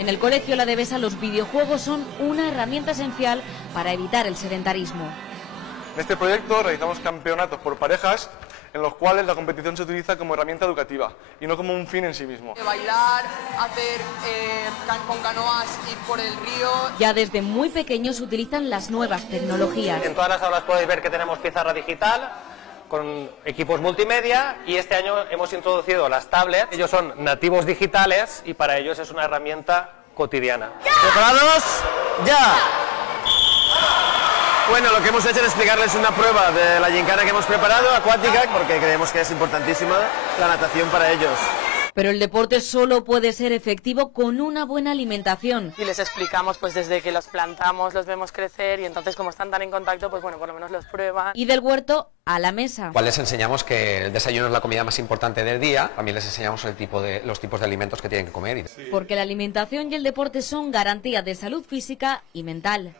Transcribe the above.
En el Colegio La Devesa los videojuegos son una herramienta esencial para evitar el sedentarismo. En este proyecto realizamos campeonatos por parejas en los cuales la competición se utiliza como herramienta educativa y no como un fin en sí mismo. Bailar, hacer con canoas, ir por el río. Ya desde muy pequeños utilizan las nuevas tecnologías. En todas las aulas podéis ver que tenemos pizarra digital con equipos multimedia y este año hemos introducido las tablets. Ellos son nativos digitales y para ellos es una herramienta cotidiana. ¿Preparados? ¡Ya! Bueno, lo que hemos hecho es explicarles una prueba de la gincana que hemos preparado, acuática, porque creemos que es importantísima la natación para ellos. Pero el deporte solo puede ser efectivo con una buena alimentación. Y les explicamos pues desde que los plantamos, los vemos crecer y entonces como están tan en contacto, pues bueno, por lo menos los prueban. Y del huerto a la mesa. Les enseñamos que el desayuno es la comida más importante del día, también les enseñamos los tipos de alimentos que tienen que comer. Porque la alimentación y el deporte son garantía de salud física y mental.